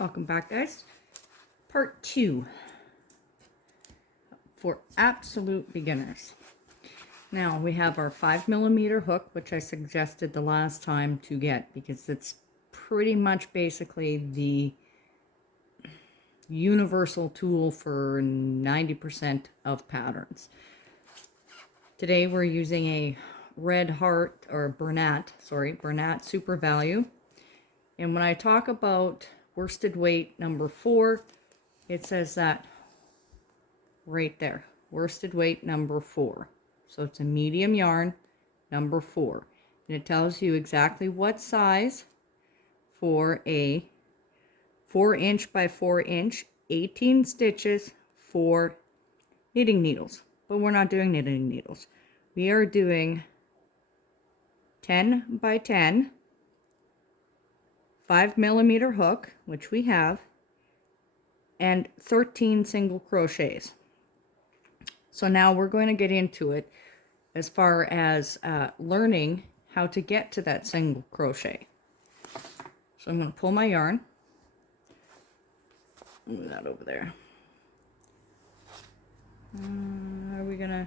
Welcome back, guys. Part 2 for absolute beginners. Now we have our 5mm hook, which I suggested the last time to get because it's pretty much basically the universal tool for 90% of patterns. Today we're using a Red Heart or Bernat Super Value. And when I talk about worsted weight number 4, it says that right there, worsted weight number 4. So it's a medium yarn, number 4. And it tells you exactly what size for a 4" by 4", 18 stitches for knitting needles. But we're not doing knitting needles. We are doing 10 by 10, 5mm hook, which we have, and 13 single crochets. So now we're going to get into it as far as learning how to get to that single crochet. So I'm going to pull my yarn, move that over there. Are we gonna,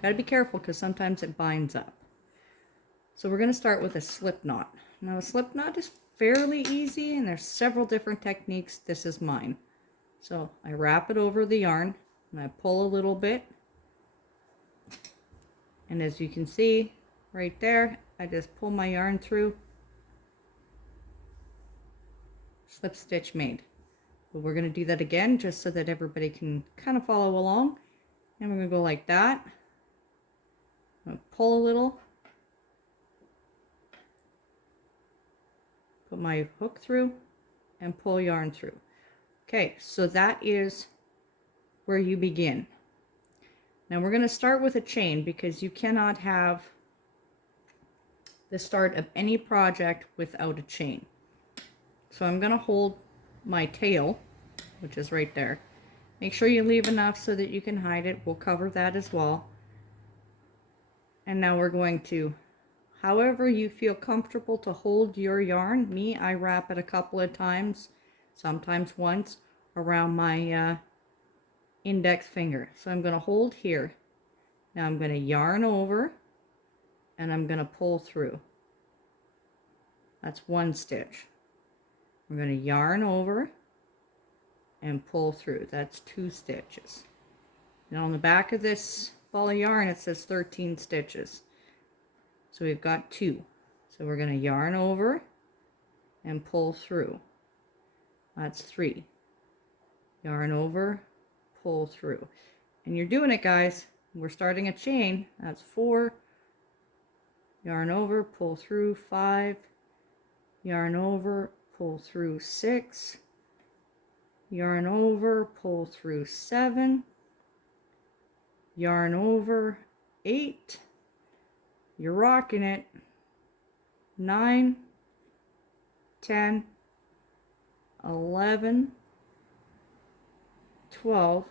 gotta be careful because sometimes it binds up. So we're going to start with a slip knot. Now a slip knot is fairly easy and there's several different techniques. This is mine. So I wrap it over the yarn and I pull a little bit. And as you can see right there, I just pull my yarn through. Slip stitch made. But we're going to do that again just so that everybody can kind of follow along. And we're going to go like that. I'm going to pull a little. Put my hook through and pull yarn through. Okay, so that is where you begin. Now we're going to start with a chain because you cannot have the start of any project without a chain. So I'm going to hold my tail, which is right there. Make sure you leave enough so that you can hide it. We'll cover that as well. And now we're going to, however you feel comfortable to hold your yarn. Me, I wrap it a couple of times, sometimes once, around my index finger. So I'm going to hold here. Now I'm going to yarn over and I'm going to pull through. That's one stitch. I'm going to yarn over and pull through. That's 2 stitches. Now on the back of this ball of yarn it says 13 stitches. So we've got 2. So we're going to yarn over and pull through. That's 3. Yarn over, pull through. And you're doing it, guys. We're starting a chain. That's 4. Yarn over, pull through, 5. Yarn over, pull through, 6. Yarn over, pull through, 7. Yarn over, 8. You're rocking it. 9, 10, 11, 12,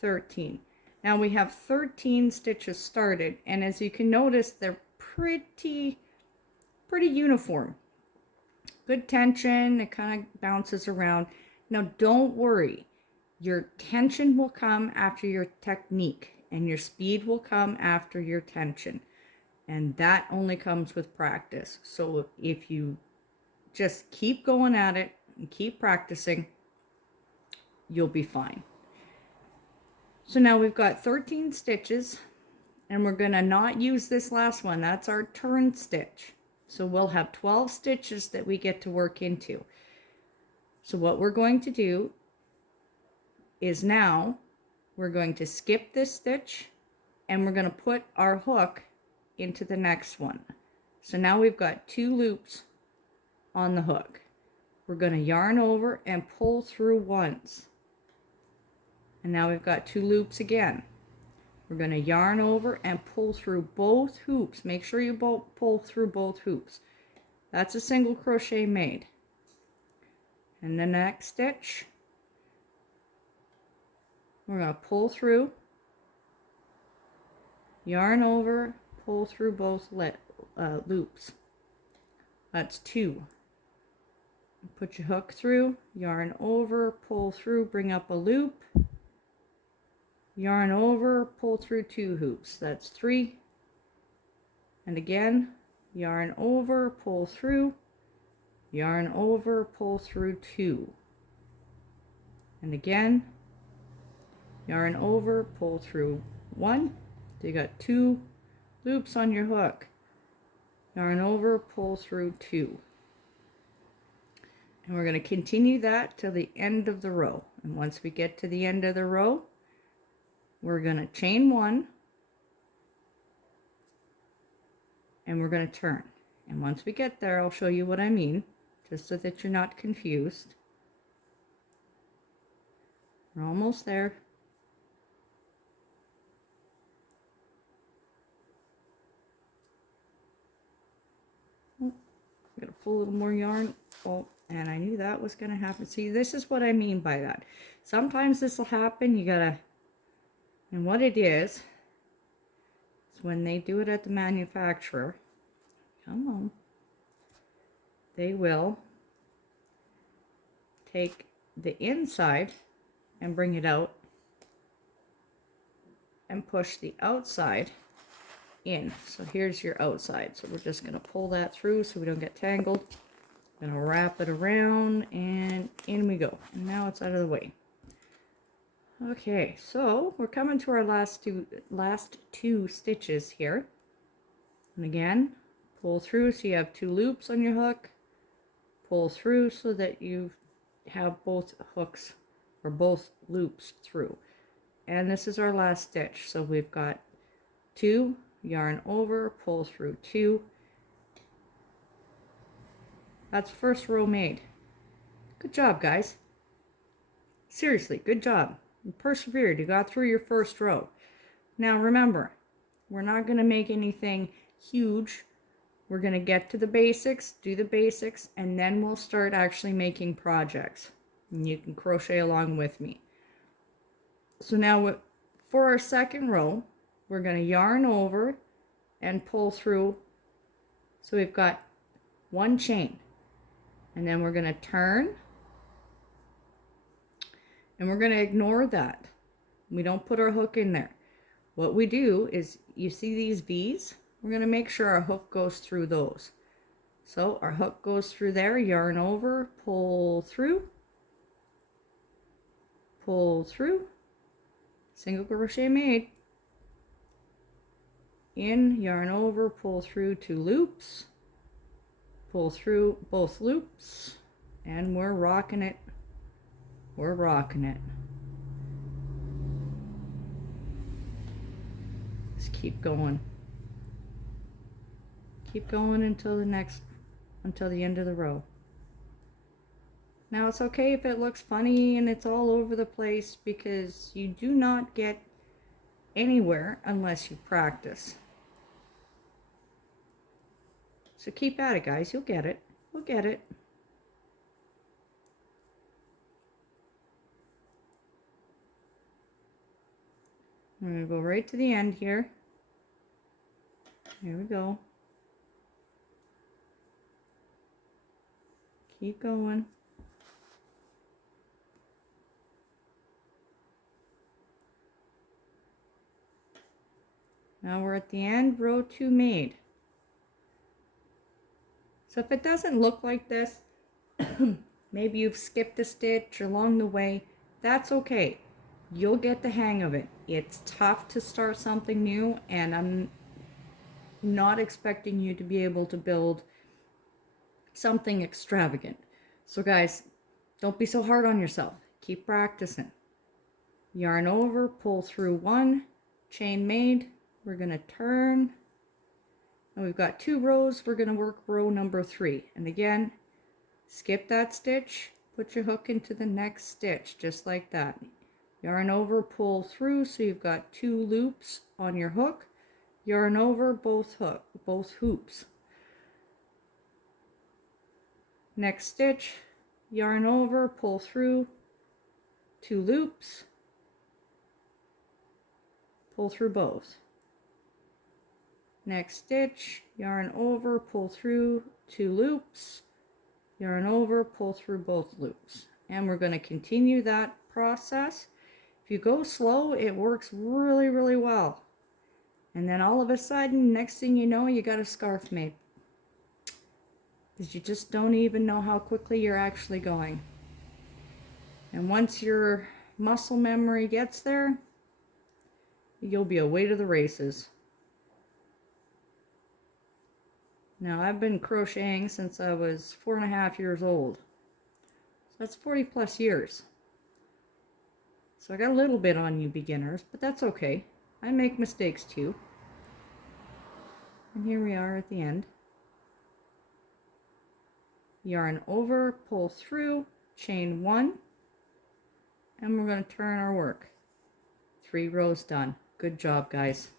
13. Now we have 13 stitches started, and as you can notice, they're pretty uniform. Good tension, it kind of bounces around. Now don't worry, your tension will come after your technique, and your speed will come after your tension. And that only comes with practice. So if you just keep going at it and keep practicing, you'll be fine. So now we've got 13 stitches, and we're going to not use this last one. That's our turn stitch. So we'll have 12 stitches that we get to work into. So what we're going to do is now we're going to skip this stitch and we're going to put our hook into the next one. So now we've got 2 loops on the hook. We're going to yarn over and pull through once. And now we've got 2 loops again. We're going to yarn over and pull through both hoops. Make sure you pull through both hoops. That's a single crochet made. And the next stitch, we're going to pull through, yarn over, pull through both loops. That's 2. Put your hook through, yarn over, pull through, bring up a loop, yarn over, pull through 2 hoops. That's 3. And again, yarn over, pull through, yarn over, pull through 2. And again, yarn over, pull through 1. So you got 2 loops on your hook. Yarn over, pull through 2. And we're going to continue that till the end of the row. And once we get to the end of the row, we're going to chain 1 and we're going to turn. And once we get there, I'll show you what I mean, just so that you're not confused. We're almost there. Oh, I'm going to pull a little more yarn. Oh, and I knew that was going to happen. See, this is what I mean by that. Sometimes this will happen. You got to, and what it is when they do it at the manufacturer, come on, they will take the inside and bring it out and push the outside in. So here's your outside. So we're just going to pull that through so we don't get tangled. Going to wrap it around and in we go. And now it's out of the way. Okay, so we're coming to our last two stitches here. And again, pull through so you have 2 loops on your hook. Pull through so that you have both hooks or both loops through. And this is our last stitch. So we've got 2, yarn over, pull through 2. That's first row made. Good job, guys. Seriously, good job. You persevered. You got through your first row. Now remember, we're not going to make anything huge. We're going to get to the basics, do the basics, and then we'll start actually making projects. And you can crochet along with me. So now for our second row, we're going to yarn over and pull through. So we've got 1 chain. And then we're going to turn. And we're going to ignore that. We don't put our hook in there. What we do is, you see these V's? We're going to make sure our hook goes through those. So our hook goes through there, yarn over, pull through, single crochet made, in, yarn over, pull through 2 loops, pull through both loops, and we're rocking it. We're rocking it. Just keep going. Keep going until the end of the row. Now it's okay if it looks funny and it's all over the place, because you do not get anywhere unless you practice. So keep at it, guys. You'll get it. You'll get it. I'm going to go right to the end here. There we go. Keep going. Now we're at the end, row 2 made. So if it doesn't look like this, maybe you've skipped a stitch along the way, that's okay. You'll get the hang of it. It's tough to start something new, and I'm not expecting you to be able to build something extravagant. So guys, don't be so hard on yourself. Keep practicing. Yarn over, pull through 1, chain made. We're going to turn. And we've got 2 rows. We're going to work row number 3. And again, skip that stitch, put your hook into the next stitch, just like that. Yarn over, pull through, so you've got 2 loops on your hook. Yarn over, both hoops. Next stitch, yarn over, pull through, 2 loops, pull through both. Next stitch, yarn over, pull through, 2 loops, yarn over, pull through both loops. And we're going to continue that process. If you go slow, it works really, really well. And then all of a sudden, next thing you know, you got a scarf made. Because you just don't even know how quickly you're actually going. And once your muscle memory gets there, you'll be away to the races. Now, I've been crocheting since I was 4.5 years old. So that's 40 plus years. So I got a little bit on you beginners, but that's okay. I make mistakes too. And here we are at the end. Yarn over, pull through, chain 1, and we're going to turn our work. 3 rows done. Good job, guys.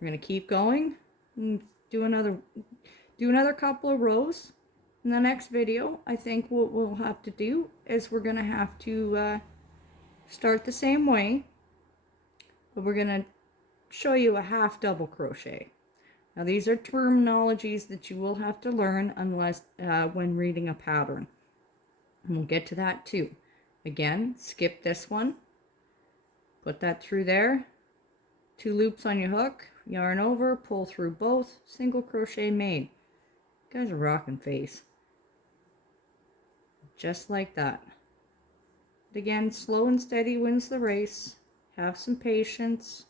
We're going to keep going and do another couple of rows. In the next video, I think what we'll have to do is we're going to have to start the same way, but we're going to show you a half double crochet. Now these are terminologies that you will have to learn unless when reading a pattern. And we'll get to that too. Again, skip this one. Put that through there. 2 loops on your hook. Yarn over, pull through both. Single crochet made. You guys are rocking face. Just like that. But again, slow and steady wins the race. Have some patience.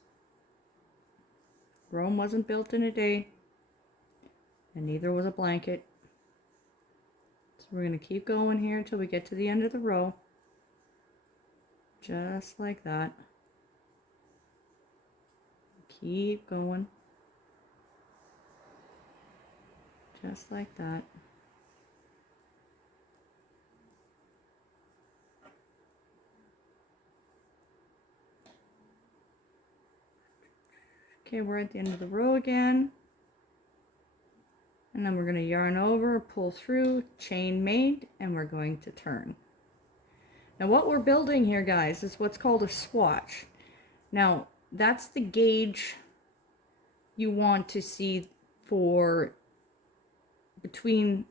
Rome wasn't built in a day, and neither was a blanket. So we're going to keep going here until we get to the end of the row. Just like that. Keep going. Just like that. Okay, we're at the end of the row again. And then we're going to yarn over, pull through, chain made, and we're going to turn. Now what we're building here, guys, is what's called a swatch. Now, that's the gauge you want to see for between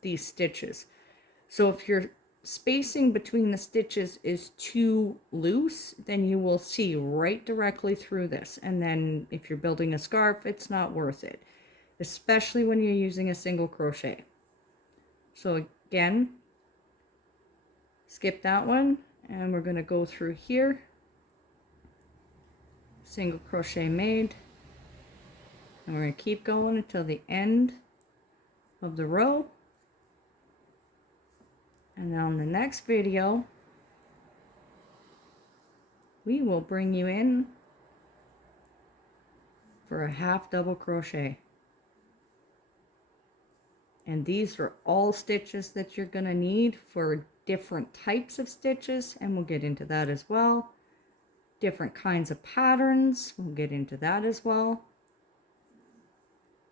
these stitches. So if your spacing between the stitches is too loose, then you will see right directly through this. And then if you're building a scarf, it's not worth it, especially when you're using a single crochet. So again, skip that one, and we're going to go through here. Single crochet made, and we're going to keep going until the end of the row. And now in the next video, we will bring you in for a half double crochet. And these are all stitches that you're going to need for different types of stitches, and we'll get into that as well. Different kinds of patterns, we'll get into that as well.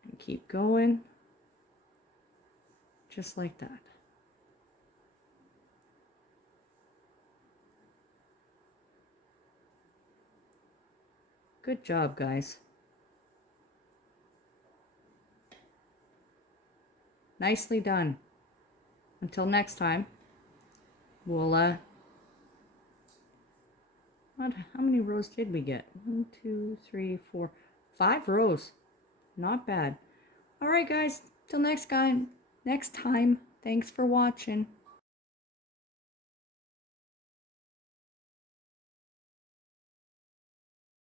And keep going, just like that. Good job, guys. Nicely done. Until next time, we'll how many rows did we get? 1, 2, 3, 4, 5 rows. Not bad. All right, guys. Till next time. Thanks for watching.